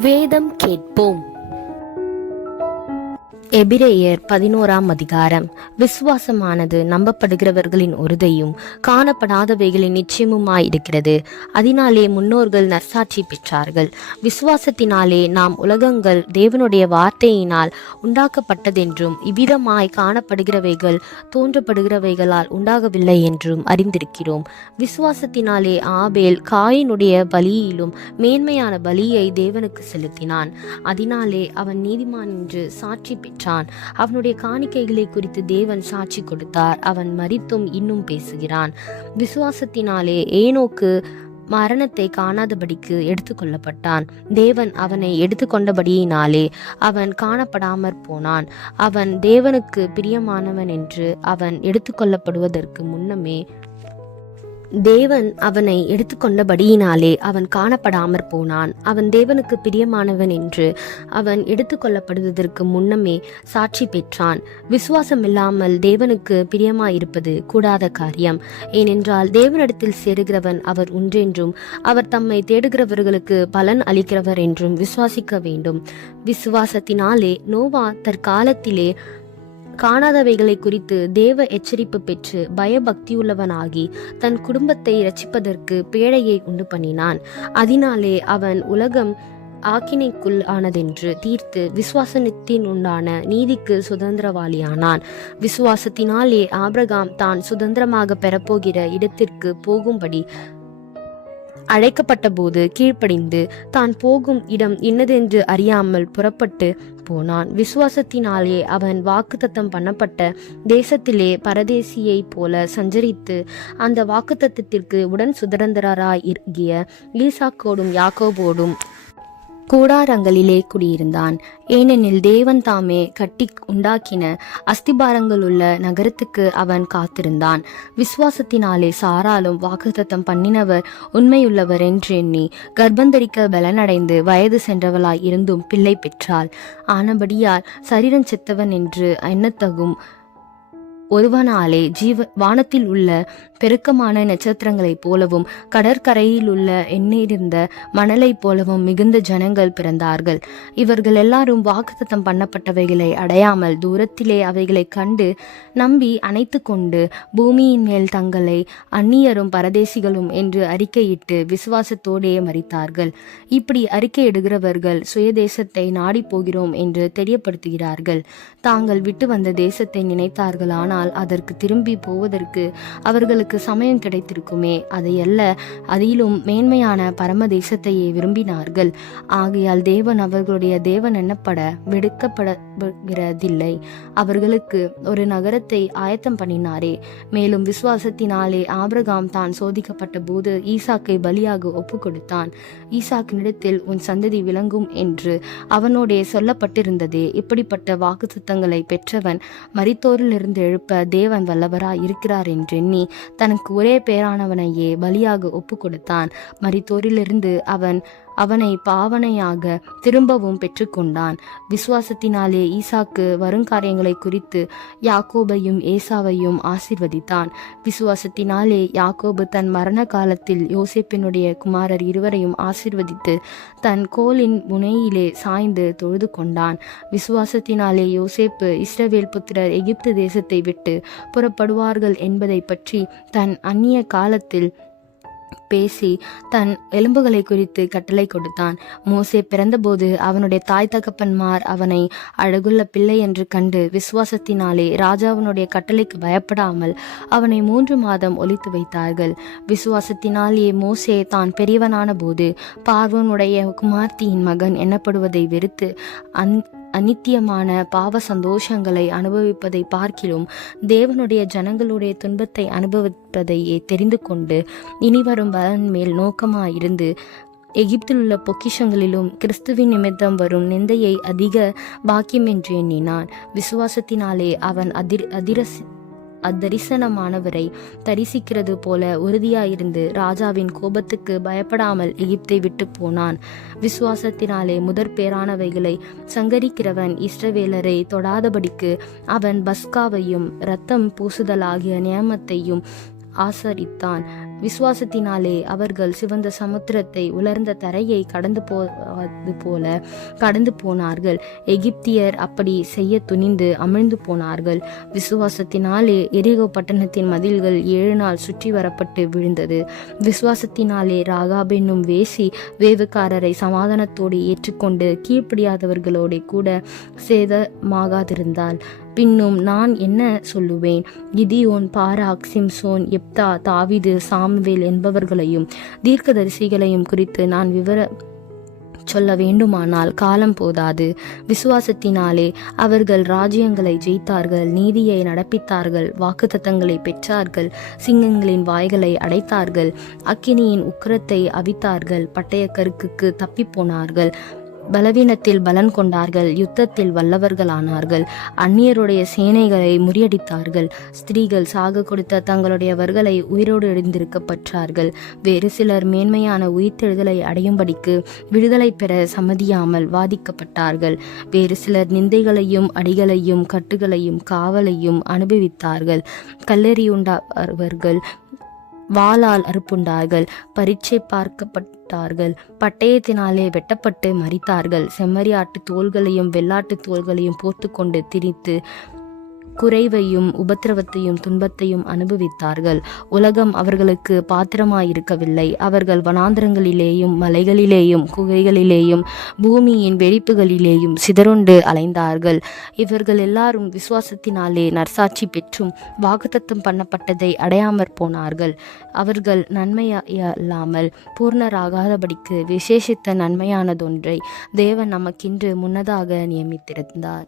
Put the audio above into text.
வேதம் கேட்போம். எபிரேயர் பதினோராம் அதிகாரம். விசுவாசமானது நம்பப்படுகிறவர்களின் உறுதையும் காணப்படாதவைகளின் நிச்சயமுமாய் இருக்கிறது அதனாலே முன்னோர்கள் நற்சாட்சி பெற்றார்கள். விசுவாசத்தினாலே நாம் உலகங்கள் தேவனுடைய வார்த்தையினால் உண்டாக்கப்பட்டதென்றும் இவ்விதமாய் காணப்படுகிறவைகள் தோன்றப்படுகிறவைகளால் உண்டாகவில்லை என்றும் அறிந்திருக்கிறோம். விசுவாசத்தினாலே ஆபேல் காயினுடைய பலியிலும் மேன்மையான பலியை தேவனுக்கு செலுத்தினான். அதனாலே அவன் நீதிமான் என்று சாட்சி பெற்றான். அவனுடைய காணிக்கைகளை குறித்து தேவன் சாட்சி கொடுத்தார். அவன் மறித்தும் இன்னும் பேசுகிறான். விசுவாசத்தினாலே ஏனோக்கு மரணத்தை காணாதபடிக்கு எடுத்துக்கொள்ளப்பட்டான். தேவன் அவனை எடுத்துக்கொண்டபடியினாலே அவன் காணப்படாமற் போனான். அவன் தேவனுக்கு பிரியமானவன் என்று அவன் எடுத்துக்கொள்ளப்படுவதற்கு முன்னமே தேவன் அவனை எடுத்துக்கொண்டபடியினாலே அவன் காணப்படாமற் போனான். அவன் தேவனுக்கு பிரியமானவன் என்று அவன் எடுத்துக்கொள்ளப்படுவதற்கு முன்னமே சாட்சி பெற்றான். விசுவாசம் இல்லாமல் தேவனுக்கு பிரியமாயிருப்பது கூடாத காரியம். ஏனென்றால் தேவனிடத்தில் சேருகிறவன் அவர் ஒன்றென்றும் அவர் தம்மை தேடுகிறவர்களுக்கு பலன் அளிக்கிறவர் என்றும் விசுவாசிக்க வேண்டும். விசுவாசத்தினாலே நோவா தற்காலத்திலே காணாதவைகளை குறித்து தேவ எச்சரிப்பு பெற்று பயபக்தியுள்ளவனாகி தன் குடும்பத்தை ரட்சிப்பதற்கு பேழையை உண்டு பண்ணினான். அதனாலே அவன் உலகம் ஆக்கினைக்குள் ஆனதென்று தீர்த்து விசுவாசனத்தின் உண்டான நீதிக்கு சுதந்திரவாளியானான். விசுவாசத்தினாலே ஆபிரகாம் தான் சுதந்திரமாக பெறப்போகிற இடத்திற்கு போகும்படி அழைக்கப்பட்ட போது கீழ்ப்படிந்து தான் போகும் இடம் இன்னதென்று அறியாமல் புறப்பட்டு போனான். விசுவாசத்தினாலே அவன் வாக்குத்தத்தம் பண்ணப்பட்ட தேசத்திலே பரதேசியைப் போல சஞ்சரித்து அந்த வாக்குத்தத்தத்திற்கு உடன் சுதந்திரராய் இருக்கிய ஈசாக்கோடும் யாக்கோபோடும் கூடாரங்களிலே குடியிருந்தான். ஏனெனில் தேவன் தாமே கட்டி உண்டாக்கின அஸ்திபாரங்களுள்ள நகரத்துக்கு அவன் காத்திருந்தான். விசுவாசத்தினாலே சாராலும் வாக்குத்தத்தம் பண்ணினவர் உண்மையுள்ளவர் என்று எண்ணி கர்ப்பந்தரிக்க பலனடைந்து வயது சென்றவளாய் இருந்தும் பிள்ளை பெற்றாள். ஆனபடியால் சரீரம் செத்தவன் என்று எண்ணத்தகும் ஒருவனாலே ஜீவ வானத்தில் உள்ள பெருக்கமான நட்சத்திரங்களைப் போலவும் கடற்கரையில் உள்ள எண்ணெயிருந்த மணலைப் போலவும் மிகுந்த ஜனங்கள் பிறந்தார்கள். இவர்கள் எல்லாரும் வாக்குத்தத்தம் பண்ணப்பட்டவைகளை அடையாமல் தூரத்திலே அவைகளை கண்டு நம்பி அணைத்து கொண்டு பூமியின் மேல் தங்களை அந்நியரும் பரதேசிகளும் என்று அறிக்கையிட்டு விசுவாசத்தோடே மறித்தார்கள் இப்படி அறிக்கையிடுகிறவர்கள் சுயதேசத்தை நாடி போகிறோம் என்று தெரியப்படுத்துகிறார்கள். தாங்கள் விட்டு வந்த தேசத்தை நினைத்தார்கள் ஆனால் அதற்கு திரும்பி போவதற்கு அவர்களுக்கு சமயம் கிடைத்திருக்குமே. அதையல்ல அதிலும் மேன்மையான பரம தேசத்தையே விரும்பினார்கள். ஆகையால் தேவன் அவர்களுடைய தேவன் என்னப்பட விடுக்கப்பட வெடுக்கப்படுகிறதில்லை அவர்களுக்கு ஒரு நகரத்தை ஆயத்தம் பண்ணினாரே. மேலும் விசுவாசத்தினாலே ஆபிரகாம் தான் சோதிக்கப்பட்ட போது ஈசாக்கை பலியாக ஒப்பு கொடுத்தான் ஈசாக்கினிடத்தில் உன் சந்ததி விளங்கும் என்று அவனோடே சொல்லப்பட்டிருந்ததே. இப்படிப்பட்ட வாக்குத்தத்தங்களை பெற்றவன் மரித்தோரிலிருந்து எழுப்ப தேவன் வல்லவராய் இருக்கிறார் என்றெண்ணி தனக்கு ஒரே பேரானவனையே பலியாக ஒப்பு கொடுத்தான் மரித்தோரிலிருந்து அவன் அவனை பாவனையாக திரும்பவும் பெற்றுக்கொண்டான். விசுவாசத்தினாலே ஈசாக்கு வருங்காரியங்களை குறித்து யாக்கோபையும் ஏசாவையும் ஆசிர்வதித்தான். விசுவாசத்தினாலே யாக்கோபு தன் மரண காலத்தில் யோசேப்பினுடைய குமாரர் இருவரையும் ஆசிர்வதித்து தன் கோலின் முனையிலே சாய்ந்து தொழுது கொண்டான். விசுவாசத்தினாலே யோசேப்பு இஸ்ரவேல் புத்திரர் எகிப்து தேசத்தை விட்டு புறப்படுவார்கள் என்பதை பற்றி தன் அந்நிய காலத்தில் பேசி தன் எலும்புகளை குறித்து கட்டளை கொடுத்தான். மோசே பிறந்தபோது அவனுடைய தாய் தகப்பன்மார் அவனை அழகுள்ள பிள்ளை என்று கண்டு விசுவாசத்தினாலே ராஜாவினுடைய கட்டளைக்கு பயப்படாமல் அவனை மூன்று மாதம் ஒழித்து வைத்தார்கள். விசுவாசத்தினாலே மோசே தான் பெரியவனான போது பார்வனுடைய குமார்த்தியின் மகன் எனப்படுவதை வெறுத்து அந் அநித்தியமான பாவ சந்தோஷங்களை அனுபவிப்பதை பார்க்கிலும் தேவனுடைய ஜனங்களுடைய துன்பத்தை அனுபவிப்பதையே தெரிந்து கொண்டு இனிவரும் பலன் மேல் நோக்கமாயிருந்து எகிப்தில் உள்ள பொக்கிஷங்களிலும் கிறிஸ்துவின் நிமித்தம் வரும் நிந்தையை அதிக பாக்கியம் என்று எண்ணினான். விசுவாசத்தினாலே அவன் அதிர் அதிரசி அத்தரிசனமானவரை தரிசிக்கிறது போல உறுதியாயிருந்து ராஜாவின் கோபத்துக்கு பயப்படாமல் எகிப்தை விட்டு போனான். விசுவாசத்தினாலே முதற் பேரானவைகளை சங்கரிக்கிறவன் இஸ்ரவேலரை தொடாதபடிக்கு அவன் பஸ்காவையும் இரத்தம் பூசுதலாகிய நியமத்தையும் ஆசரித்தான். விசுவாசத்தினாலே அவர்கள் சிவந்த சமுத்திரத்தை உலர்ந்த தரையை கடந்து போவது போல கடந்து போனார்கள். எகிப்தியர் அப்படி செய்ய துணிந்து அமிழ்ந்து போனார்கள். விசுவாசத்தினாலே எரிகோ பட்டணத்தின் மதில்கள் ஏழு நாள் சுற்றி வரப்பட்டு விழுந்தது. விசுவாசத்தினாலே ராகாப் என்னும் வேசி வேவுக்காரரை சமாதானத்தோடு ஏற்றுக்கொண்டு கீழ்ப்படியாதவர்களோட கூட சேதமாகாதிருந்தாள். பின்னும் நான் என்ன சொல்லுவேன்? கிதியோன் பாராக் சிம்சோன் எப்தா தாவிது சாம்வேல் என்பவர்களையும் தீர்க்கதரிசிகளையும் குறித்து நான் விவர சொல்ல வேண்டுமானால் காலம் போதாது. விசுவாசத்தினாலே அவர்கள் ராஜ்யங்களை ஜெயித்தார்கள் நீதியை நடப்பித்தார்கள் வாக்குத்தத்தங்களை பெற்றார்கள் சிங்கங்களின் வாய்களை அடைத்தார்கள் அக்கினியின் உக்கிரத்தை அவித்தார்கள் பட்டயக்கருக்குக்கு தப்பிப்போனார்கள் போனார்கள். பலவீனத்தில் பலன் கொண்டார்கள் யுத்தத்தில் வல்லவர்களானார்கள் அந்நியருடைய சேனைகளை முறியடித்தார்கள் ஸ்திரீகள் சாக கொடுத்த தங்களுடையவர்களை உயிரோடு எழுந்திருக்கப்பட்டார்கள் வேறு சிலர் மேன்மையான உயிர்த்தெழுதலை அடையும்படிக்கு விடுதலை பெற சம்மதியாமல் வாதிக்கப்பட்டார்கள். வேறு சிலர் நிந்தைகளையும் அடிகளையும் கட்டுகளையும் காவலையும் அனுபவித்தார்கள். கல்லெறியுண்டவர்கள் வாளால் அறுப்புண்டார்கள். பரீட்சை பார்க்கப்பட்டார்கள். பட்டயத்தினாலே வெட்டப்பட்டு மறித்தார்கள் செம்மறியாட்டு தோள்களையும் வெள்ளாட்டு தோள்களையும் போர்த்துக்கொண்டு திரித்து குறைவையும் உபத்திரவத்தையும் துன்பத்தையும் அனுபவித்தார்கள். உலகம் அவர்களுக்கு பாத்திரமாயிருக்கவில்லை. அவர்கள் வனாந்திரங்களிலேயும் மலைகளிலேயும் குகைகளிலேயும் பூமியின் வெடிப்புகளிலேயும் சிதறுண்டு அலைந்தார்கள். இவர்கள் எல்லாரும் விசுவாசத்தினாலே நற்சாட்சி பெற்றும் வாக்குத்தத்தம் பண்ணப்பட்டதை அடையாமற் போனார்கள். அவர்கள் நன்மையல்லாமல் பூர்ணராகாதபடிக்கு விசேஷித்த நன்மையானதொன்றை தேவன் நமக்கென்று முன்னதாக நியமித்திருந்தார்.